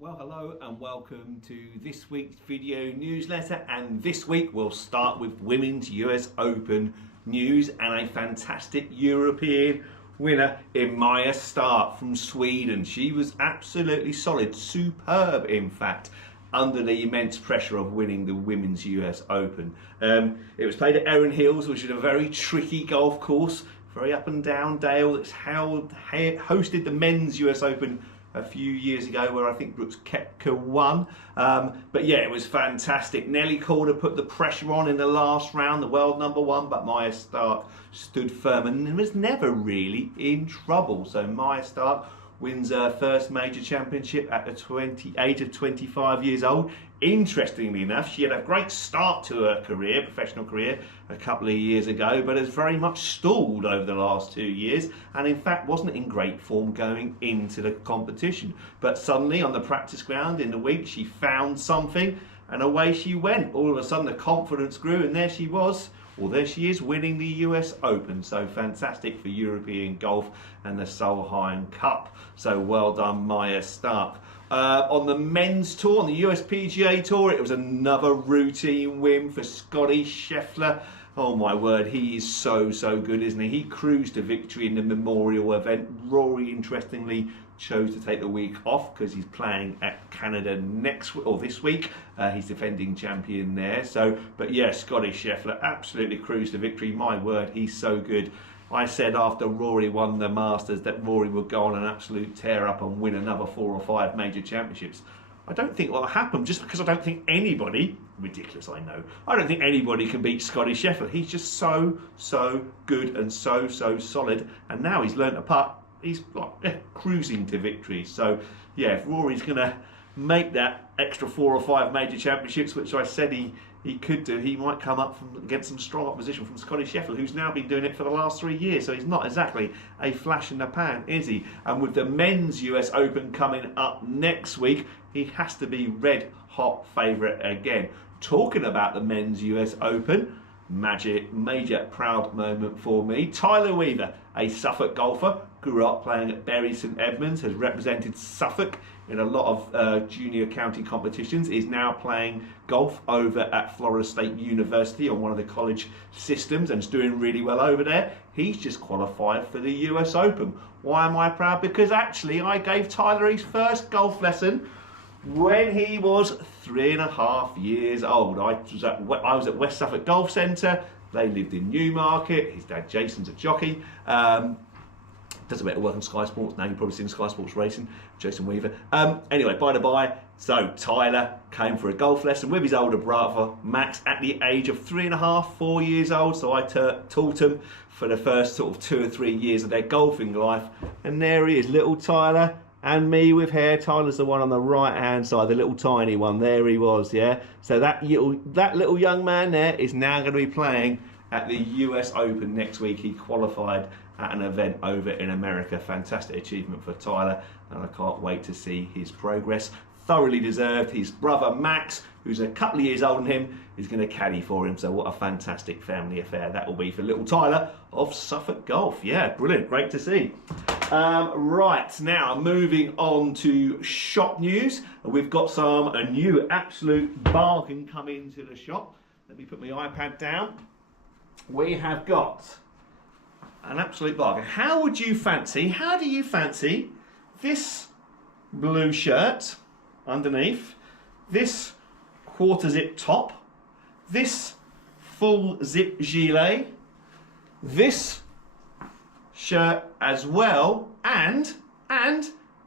Well, hello and welcome to this week's video newsletter, and this week we'll start with Women's US Open news and a fantastic European winner in Maja Stark from Sweden. She was absolutely solid, superb in fact, under the immense pressure of winning the Women's US Open. It was played at Erin Hills, which is a very tricky golf course, very up and down dale. It's hosted the Men's US Open a few years ago, where I think Brooks Koepka won. But yeah, it was fantastic. Nelly Calder put the pressure on in the last round, the world number one, but Maja Stark stood firm and was never really in trouble. So Maja Stark wins her first major championship at the age of 25 years old. Interestingly enough, she had a great start to her career, professional career, a couple of years ago, but has very much stalled over the last 2 years, and in fact wasn't in great form going into the competition. But suddenly on the practice ground in the week, she found something and away she went. All of a sudden the confidence grew, and there she was. Well, there she is, winning the US Open. So fantastic for European golf and the Solheim Cup. So well done, Maja Stark. On the men's tour, on the US PGA Tour, it was another routine win for Scotty Scheffler. Oh my word, he is so good, isn't he? He cruised to victory in the Memorial event. Rory, interestingly, chose to take the week off because he's playing at Canada this week. He's defending champion there. But yeah, Scotty Scheffler absolutely cruised to victory. My word, he's so good. I said after Rory won the Masters that Rory would go on an absolute tear up and win another 4 or 5 major championships. I don't think that'll happen, just because I don't think anybody, ridiculous I know, I don't think anybody can beat Scotty Scheffler. He's just so good and so solid, and now he's learnt a putt. He's like cruising to victory. So yeah, if Rory's going to make that extra 4 or 5 major championships, which I said he could do, he might come up against some strong opposition from Scotty Scheffler, who's now been doing it for the last 3 years. So he's not exactly a flash in the pan, is he? And with the Men's US Open coming up next week, he has to be red hot favourite again. Talking about the Men's US Open, major proud moment for me. Tyler Weaver, a Suffolk golfer, grew up playing at Bury St Edmunds, has represented Suffolk in a lot of junior county competitions, is now playing golf over at Florida State University on one of the college systems and is doing really well over there. He's just qualified for the US Open. Why am I proud? Because actually I gave Tyler his first golf lesson when he was 3.5 years old. I was at West Suffolk Golf Centre. They lived in Newmarket. His dad Jason's a jockey. Does a bit of work on Sky Sports now. You've probably seen Sky Sports Racing, Jason Weaver. Anyway, by the by, so Tyler came for a golf lesson with his older brother Max at the age of 3.5, 4 years old. So I taught him for the first sort of 2 or 3 years of their golfing life. And there he is, little Tyler, and me with hair. Tyler's the one on the right hand side, the little tiny one. There he was, yeah. So that little young man there is now going to be playing at the US Open next week. He qualified at an event over in America. Fantastic achievement for Tyler, and I can't wait to see his progress. Thoroughly deserved. His brother Max, who's a couple of years older than him, is going to caddy for him. So what a fantastic family affair that will be for little Tyler of Suffolk Golf. Yeah, brilliant, great to see. Right, now moving on to shop news. We've got a new absolute bargain coming to the shop. Let me put my iPad down. We have got an absolute bargain. How do you fancy this blue shirt underneath, this quarter zip top, this full zip gilet, this shirt as well, and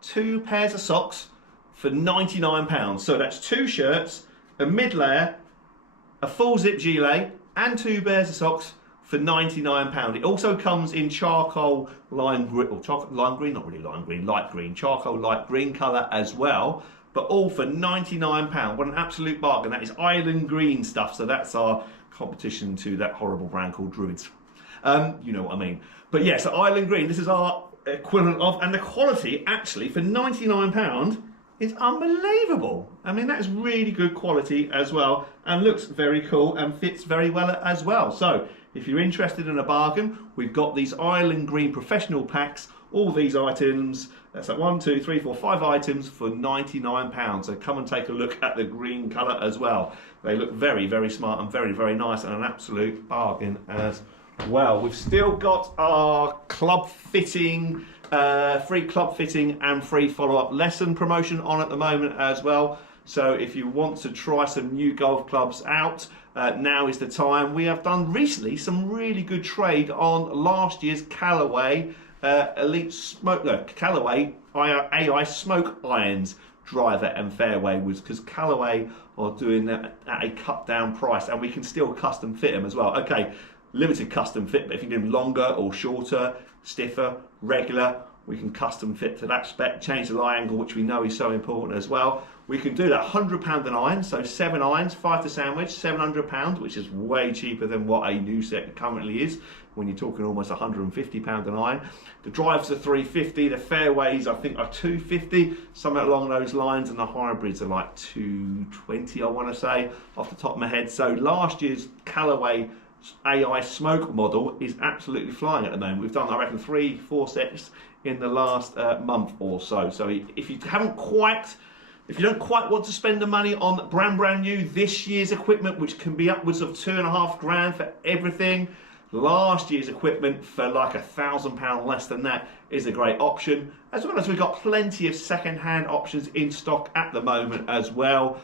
2 pairs of socks for £99. So that's 2 shirts, a mid layer, a full zip gilet, and 2 pairs of socks for £99. It also comes in charcoal lime green, or chocolate lime green, not really lime green, light green, charcoal light green colour as well, but all for £99. What an absolute bargain. That is Island Green stuff, so that's our competition to that horrible brand called Druids. You know what I mean. But yeah, so Island Green, this is our equivalent of, and the quality actually for £99 is unbelievable. I mean, that is really good quality as well, and looks very cool and fits very well as well. So if you're interested in a bargain, we've got these Island Green professional packs all these items, that's like 1, 2, 3, 4, 5 items for £99. So come and take a look at the green colour as well. They look very, very smart and very, very nice, and an absolute bargain as well. We've still got our club fitting, free club fitting and free follow-up lesson promotion on at the moment as well. So if you want to try some new golf clubs out, now is the time. We have done recently some really good trade on last year's Callaway Callaway AI Smoke Irons driver and fairway, was because Callaway are doing that at a cut down price, and we can still custom fit them as well. Okay, limited custom fit, but if you need them longer or shorter, stiffer, regular, we can custom fit to that spec, change the lie angle, which we know is so important as well. We can do that £100 an iron, so 7 irons, 5 to sandwich, £700, which is way cheaper than what a new set currently is, when you're talking almost £150 an iron. The drives are $350, the fairways I think are $250, something along those lines, and the hybrids are like $220, I want to say, off the top of my head. So last year's Callaway AI Smoke model is absolutely flying at the moment. We've done, I reckon, 3-4 sets in the last month or so. So if you don't quite want to spend the money on brand new this year's equipment, which can be upwards of £2.5 grand for everything, last year's equipment for like £1,000 less than that is a great option. As well as we've got plenty of second-hand options in stock at the moment as well,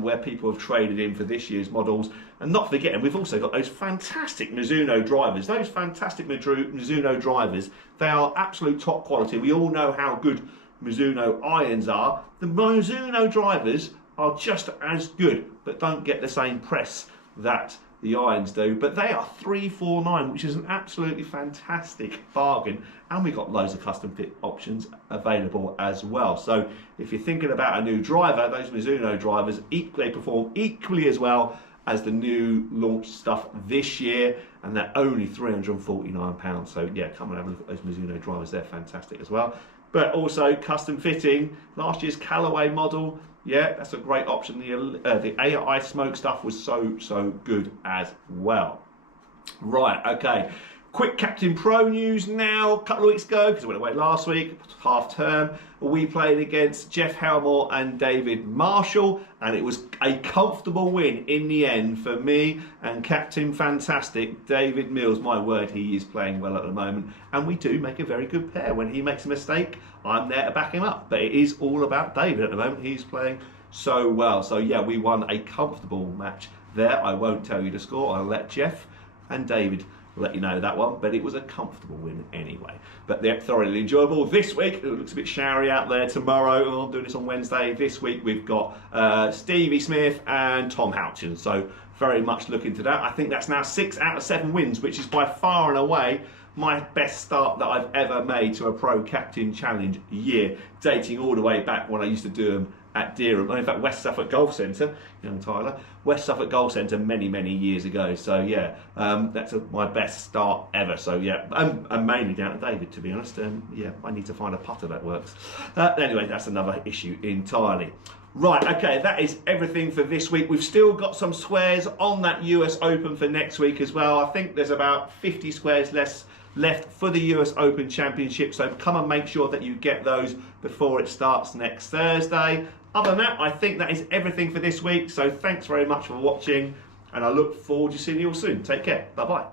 where people have traded in for this year's models. And not forgetting, we've also got those fantastic Mizuno drivers. Those fantastic Mizuno drivers, they are absolute top quality. We all know how good Mizuno irons are. The Mizuno drivers are just as good, but don't get the same press that the irons do. But they are $349, which is an absolutely fantastic bargain. And we've got loads of custom fit options available as well. So if you're thinking about a new driver, those Mizuno drivers, they perform equally as well as the new launch stuff this year, and they're only £349. So yeah, come and have a look at those Mizuno drivers, they're fantastic as well. But also custom fitting, last year's Callaway model, yeah, that's a great option. The AI Smoke stuff was so good as well. Right, okay. Quick Captain Pro news now. A couple of weeks ago, because I went away last week, half term, we played against Jeff Helmore and David Marshall, and it was a comfortable win in the end for me and Captain Fantastic David Mills. My word, he is playing well at the moment, and we do make a very good pair. When he makes a mistake, I'm there to back him up, but it is all about David at the moment. He's playing so well. So yeah, we won a comfortable match there. I won't tell you the score. I'll let Jeff and David let you know that one, but it was a comfortable win anyway. But they're thoroughly enjoyable. This week, it looks a bit showery out there. Tomorrow, I'm doing this on Wednesday. This week, we've got Stevie Smith and Tom Houchin. So very much looking to that. I think that's now 6 out of 7 wins, which is by far and away my best start that I've ever made to a Pro Captain Challenge year, dating all the way back when I used to do them at Dereham, in fact West Suffolk Golf Centre, young Tyler, West Suffolk Golf Centre many years ago. So yeah, that's my best start ever. So yeah, and mainly down to David, to be honest. Yeah, I need to find a putter that works. Anyway, that's another issue entirely. Right, okay, that is everything for this week. We've still got some squares on that US Open for next week as well. I think there's about 50 squares left for the US Open Championship, so come and make sure that you get those before it starts next Thursday. Other than that, I think that is everything for this week, so thanks very much for watching, and I look forward to seeing you all soon. Take care, bye-bye.